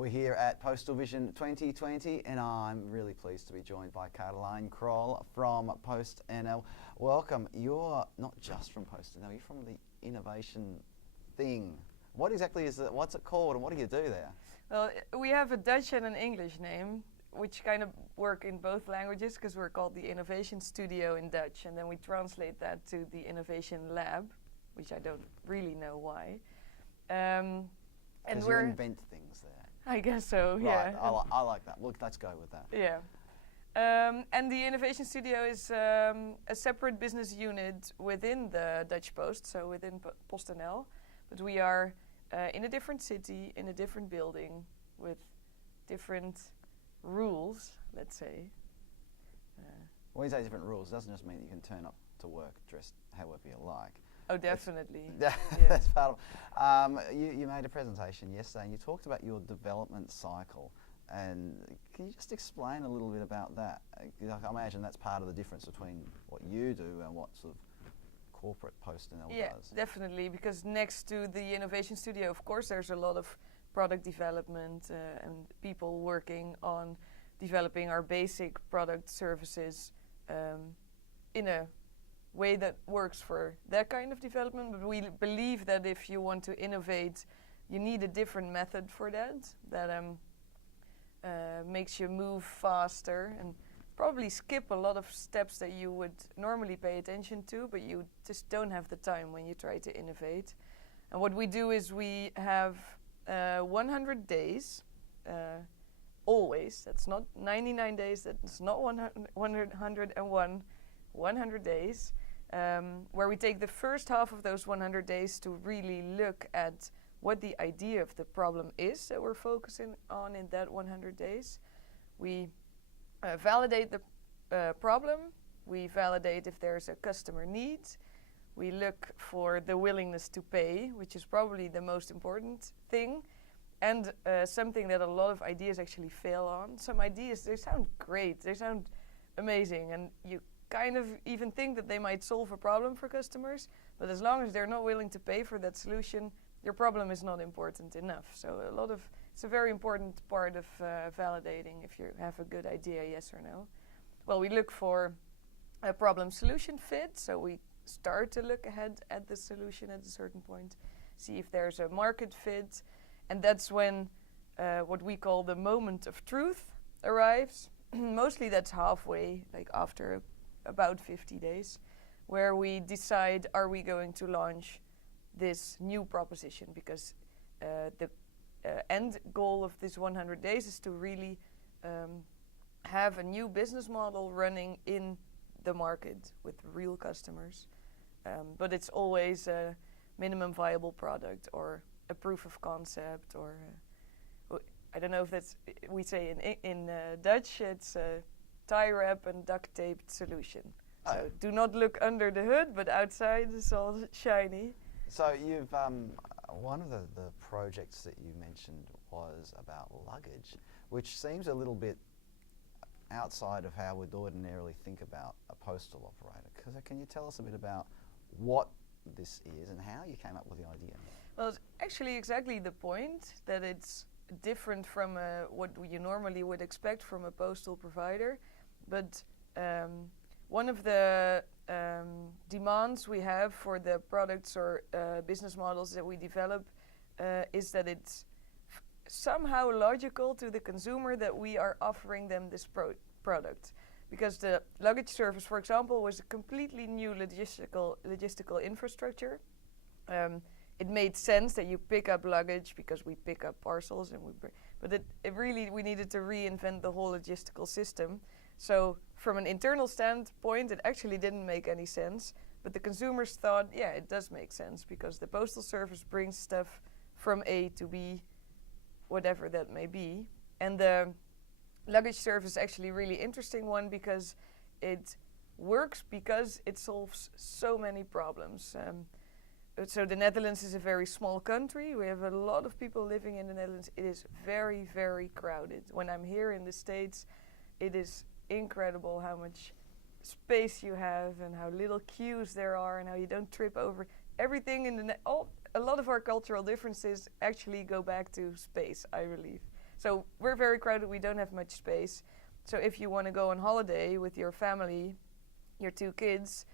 We're here at Postal Vision 2020 and I'm really pleased to be joined by Karlijn Krol from PostNL. Welcome. You're not just from PostNL, you're from the innovation thing. What exactly is it? What's it called and what do you do there? Well, we have a Dutch and an English name, which kind of work in both languages because we're called the Innovation Studio in Dutch, and then we translate that to the Innovation Lab, which I don't really know why. And you invent things there. I guess so, right. yeah. I like that. Look, let's go with that. Yeah. And the Innovation Studio is a separate business unit within the Dutch Post, so within PostNL. But we are in a different city, in a different building, with different rules, let's say. When you say different rules, it doesn't just mean you can turn up to work dressed however you like. Oh, definitely. That's part of you made a presentation yesterday and you talked about your development cycle. And can you just explain a little bit about that? I imagine that's part of the difference between what you do and what sort of corporate PostNL does. Yeah, definitely, because next to the Innovation Studio, of course, there's a lot of product development and people working on developing our basic product services in a way that works for that kind of development. But we believe that if you want to innovate, you need a different method for that makes you move faster and probably skip a lot of steps that you would normally pay attention to, but you just don't have the time when you try to innovate. And what we do is we have 100 days, always. That's not 99 days, that's not 101, 100 days, where we take the first half of those 100 days to really look at what the idea of the problem is that we're focusing on in that 100 days. We validate the problem, we validate if there's a customer need, we look for the willingness to pay, which is probably the most important thing, and something that a lot of ideas actually fail on. Some ideas, they sound great, they sound amazing, and you kind of even think that they might solve a problem for customers, but as long as they're not willing to pay for that solution, your problem is not important enough. So it's a very important part of validating if you have a good idea, yes or no. Well, we look for a problem-solution fit, so we start to look ahead at the solution at a certain point, see if there's a market fit, and that's when what we call the moment of truth arrives. Mostly that's halfway, like after about 50 days, where we decide, are we going to launch this new proposition? Because the end goal of this 100 days is to really have a new business model running in the market with real customers. But it's always a minimum viable product or a proof of concept, or I don't know if that's, we say in Dutch, it's a tie wrap and duct taped solution. So do not look under the hood, but outside it's all shiny. So you've, one of the projects that you mentioned was about luggage, which seems a little bit outside of how we'd ordinarily think about a postal operator. Can you tell us a bit about what this is and how you came up with the idea? Well, it's actually exactly the point, that it's different from what you normally would expect from a postal provider. But one of the demands we have for the products or business models that we develop is that it's somehow logical to the consumer that we are offering them this product. Because the luggage service, for example, was a completely new logistical infrastructure. It made sense that you pick up luggage because we pick up parcels, and we needed to reinvent the whole logistical system. So from an internal standpoint, it actually didn't make any sense, but the consumers thought, yeah, it does make sense, because the postal service brings stuff from A to B, whatever that may be. And the luggage service is actually a really interesting one because it works because it solves so many problems. So the Netherlands is a very small country. We have a lot of people living in the Netherlands. It is very, very crowded. When I'm here in the States, it is incredible how much space you have and how little queues there are and how you don't trip over everything in the a lot of our cultural differences actually go back to space, I believe. So we're very crowded, we don't have much space. So if you want to go on holiday with your family, your 2 kids,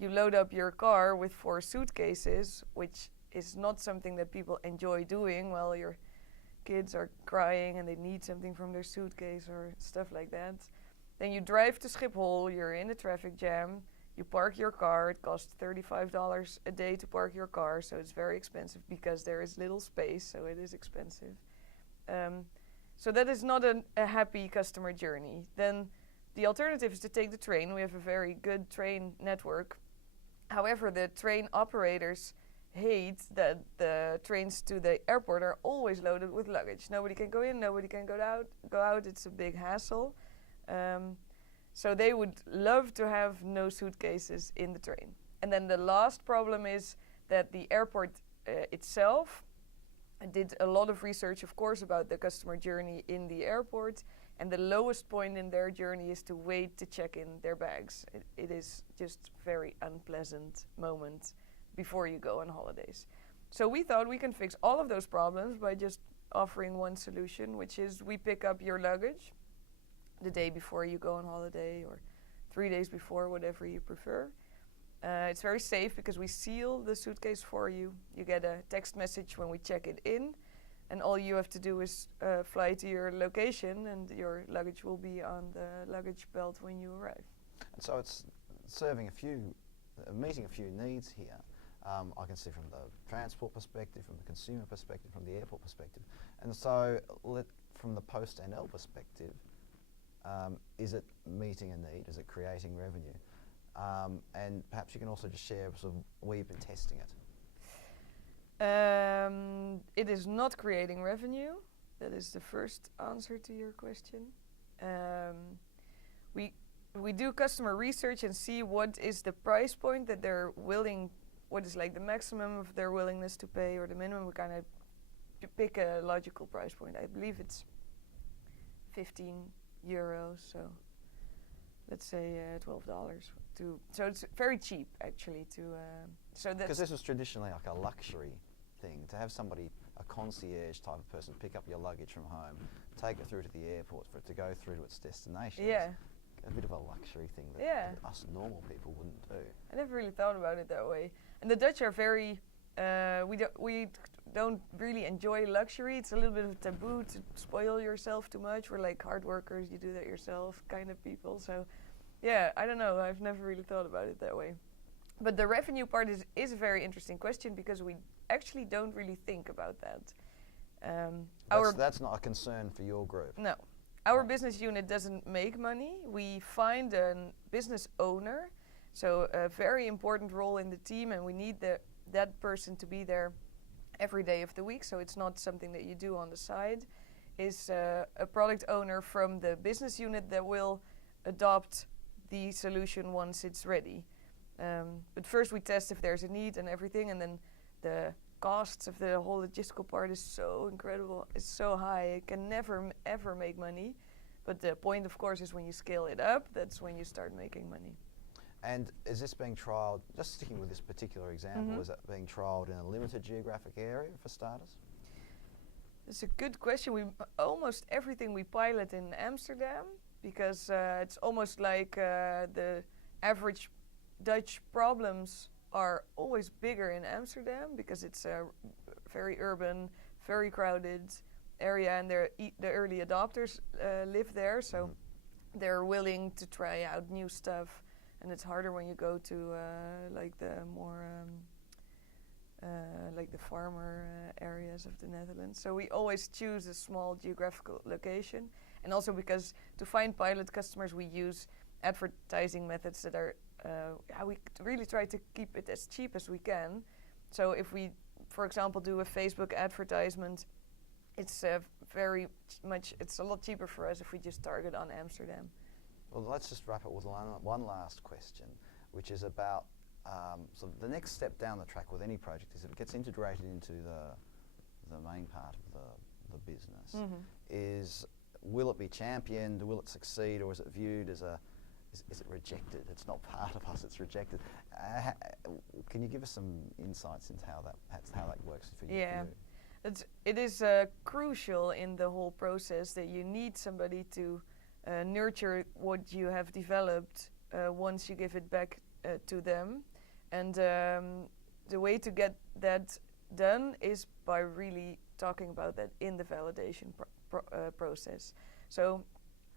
you load up your car with 4 suitcases, which is not something that people enjoy doing while your kids are crying and they need something from their suitcase or stuff like that. Then you drive to Schiphol, you're in a traffic jam, you park your car, it costs $35 a day to park your car, so it's very expensive because there is little space, so it is expensive. So that is not a happy customer journey. Then the alternative is to take the train. We have a very good train network. However, the train operators hate that the trains to the airport are always loaded with luggage. Nobody can go in, nobody can go out. It's a big hassle. So they would love to have no suitcases in the train. And then the last problem is that the airport itself did a lot of research, of course, about the customer journey in the airport. And the lowest point in their journey is to wait to check in their bags. It is just very unpleasant moment before you go on holidays. So we thought we can fix all of those problems by just offering one solution, which is we pick up your luggage the day before you go on holiday or 3 days before, whatever you prefer. It's very safe because we seal the suitcase for you. You get a text message when we check it in, and all you have to do is fly to your location and your luggage will be on the luggage belt when you arrive. And so it's serving meeting a few needs here. I can see from the transport perspective, from the consumer perspective, from the airport perspective. And so from the post-NL perspective, is it meeting a need? Is it creating revenue? And perhaps you can also just share sort of where you've been testing it. It is not creating revenue. That is the first answer to your question. We do customer research and see what is the price point that they're willing, what is like the maximum of their willingness to pay or the minimum. We kind of pick a logical price point. I believe it's 15 euros, so let's say $12. So it's very cheap actually so because this was traditionally like a luxury thing, to have somebody, a concierge type of person, pick up your luggage from home, take it through to the airport for it to go through to its destination. Yeah. A bit of a luxury thing that us normal people wouldn't do. I never really thought about it that way. And the Dutch are very, we don't really enjoy luxury. It's a little bit of a taboo to spoil yourself too much. We're like hard workers, you do that yourself kind of people. So yeah, I don't know. I've never really thought about it that way. But the revenue part is a very interesting question because we actually don't really think about that. That's not a concern for your group? No. Our business unit doesn't make money. We find a business owner, so a very important role in the team, and we need that person to be there every day of the week, so it's not something that you do on the side, is a product owner from the business unit that will adopt the solution once it's ready. But first we test if there's a need and everything, and then the costs of the whole logistical part is so incredible, it's so high, it can never ever make money. But the point, of course, is when you scale it up, that's when you start making money. And is this being trialled, just sticking with this particular example, is it being trialled in a limited geographic area for starters? It's a good question. Almost everything we pilot in Amsterdam, because it's almost like the average Dutch problems are always bigger in Amsterdam because it's a very urban, very crowded area, and the early adopters live there, so they're willing to try out new stuff, and it's harder when you go to like the more like the farmer areas of the Netherlands. So we always choose a small geographical location, and also because to find pilot customers we use advertising methods that are we really try to keep it as cheap as we can. So if we, for example, do a Facebook advertisement, it's it's a lot cheaper for us if we just target on Amsterdam. Well, let's just wrap up with one last question, which is about so the next step down the track with any project is if it gets integrated into the main part of the business, is will it be championed, will it succeed, or is it viewed as is it rejected? It's not part of us, it's rejected. Can you give us some insights into how that works for you? Yeah. It is crucial in the whole process that you need somebody to nurture what you have developed once you give it back to them. And the way to get that done is by really talking about that in the validation process. So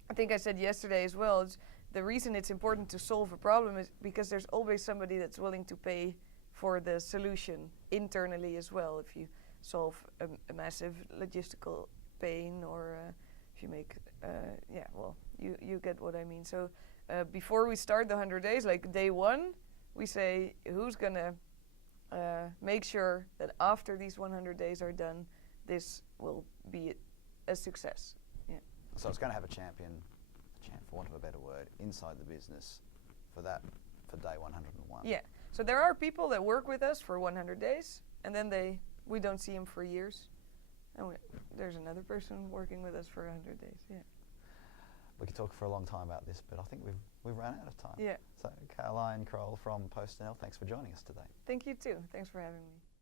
I think I said yesterday as well, the reason it's important to solve a problem is because there's always somebody that's willing to pay for the solution internally as well. If you solve a massive logistical pain, or if you make, you get what I mean. So before we start the 100 days, like day one, we say who's gonna make sure that after these 100 days are done, this will be a success. Yeah. So it's going to have a champion, for want of a better word, inside the business for day 101. Yeah. So there are people that work with us for 100 days, and then we don't see them for years. And there's another person working with us for 100 days. Yeah. We could talk for a long time about this, but I think we've run out of time. Yeah. So Karlijn, Krol from PostNL, thanks for joining us today. Thank you too. Thanks for having me.